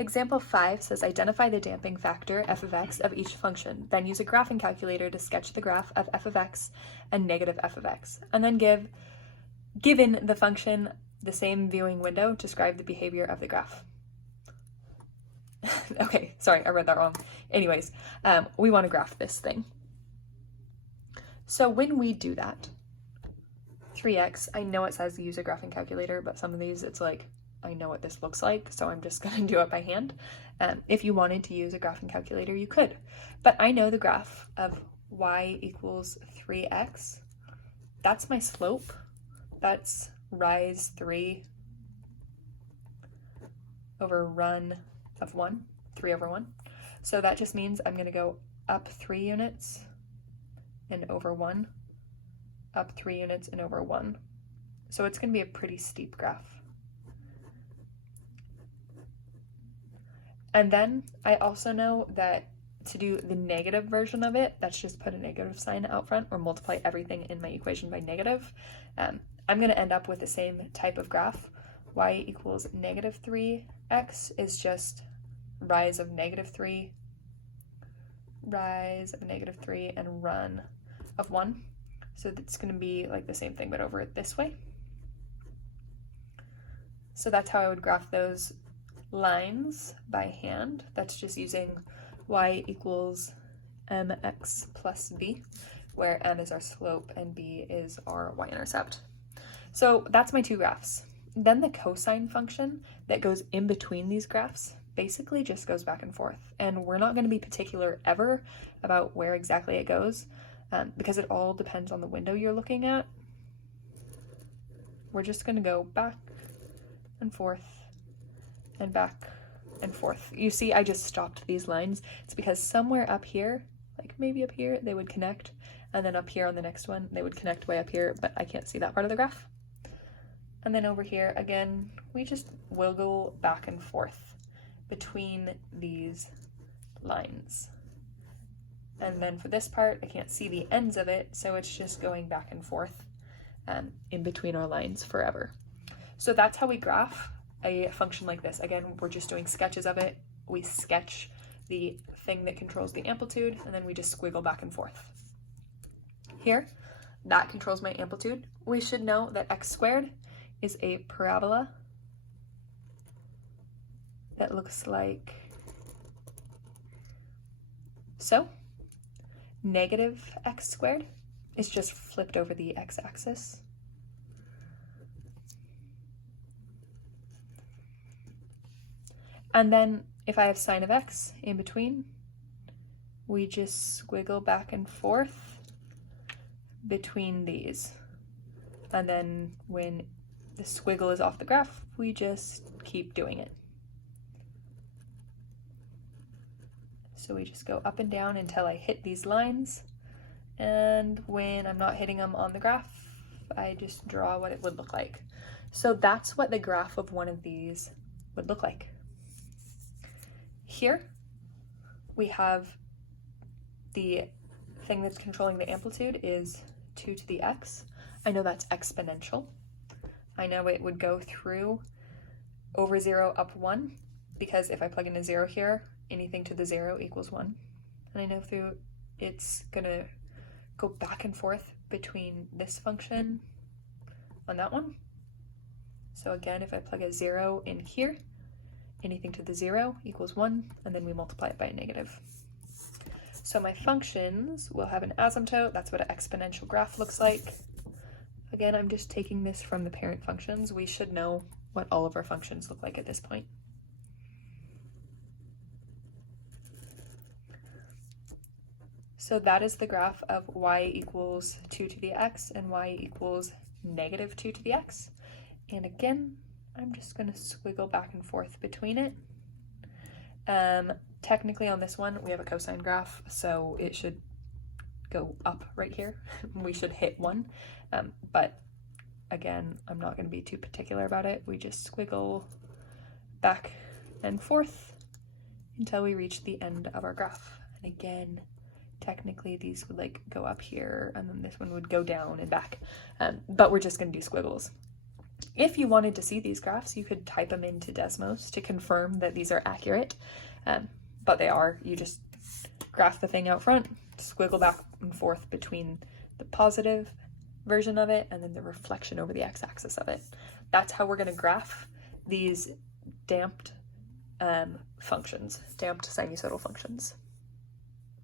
Example 5 says identify the damping factor f of x of each function, then use a graphing calculator to sketch the graph of f of x and negative f of x, and then given the function the same viewing window, describe the behavior of the graph. Okay, sorry, I read that wrong. Anyways, we want to graph this thing. So when we do that, 3x, I know it says use a graphing calculator, but some of these it's like, I know what this looks like, so I'm just going to do it by hand. If you wanted to use a graphing calculator, you could. But I know the graph of y equals 3x. That's my slope. That's rise 3 over run of 1, 3 over 1. So that just means I'm going to go up 3 units and over 1, up 3 units and over 1. So it's going to be a pretty steep graph. And then I also know that to do the negative version of it, that's just put a negative sign out front or multiply everything in my equation by negative. I'm going to end up with the same type of graph. Y equals negative 3x is just rise of negative 3, rise of negative 3, and run of 1. So it's going to be like the same thing, but over it this way. So that's how I would graph those lines by hand. That's just using y equals mx plus b, where m is our slope and b is our y-intercept. So that's my two graphs. Then the cosine function that goes in between these graphs basically just goes back and forth. And we're not going to be particular ever about where exactly it goes because it all depends on the window you're looking at. We're just going to go back and forth and back and forth. You see, I just stopped these lines. It's because somewhere up here, like maybe up here, they would connect, and then up here on the next one, they would connect way up here, but I can't see that part of the graph. And then over here, again, we just wiggle back and forth between these lines. And then for this part, I can't see the ends of it, so it's just going back and forth in between our lines forever. So that's how we graph a function like this. Again, we're just doing sketches of it. We sketch the thing that controls the amplitude, and then we just squiggle back and forth. Here, that controls my amplitude. We should know that x squared is a parabola that looks like so. Negative x squared is just flipped over the x-axis. And then if I have sine of x in between, we just squiggle back and forth between these. And then when the squiggle is off the graph, we just keep doing it. So we just go up and down until I hit these lines. And when I'm not hitting them on the graph, I just draw what it would look like. So that's what the graph of one of these would look like. Here we have the thing that's controlling the amplitude is 2 to the x. I know that's exponential. I know it would go through over 0 up 1, because if I plug in a 0 here, anything to the 0 equals 1. And I know through it's gonna go back and forth between this function on that one. So again, if I plug a 0 in here, anything to the 0 equals 1, and then we multiply it by a negative. So my functions will have an asymptote. That's what an exponential graph looks like. Again, I'm just taking this from the parent functions. We should know what all of our functions look like at this point. So that is the graph of y equals 2 to the x and y equals negative 2 to the x. And again, I'm just going to squiggle back and forth between it. Technically on this one, we have a cosine graph, so it should go up right here. We should hit 1, but again, I'm not going to be too particular about it. We just squiggle back and forth until we reach the end of our graph. And again, technically these would like go up here, and then this one would go down and back, but we're just going to do squiggles. If you wanted to see these graphs, you could type them into Desmos to confirm that these are accurate, but they are. You just graph the thing out front, squiggle back and forth between the positive version of it and then the reflection over the x-axis of it. That's how we're going to graph these damped functions, damped sinusoidal functions.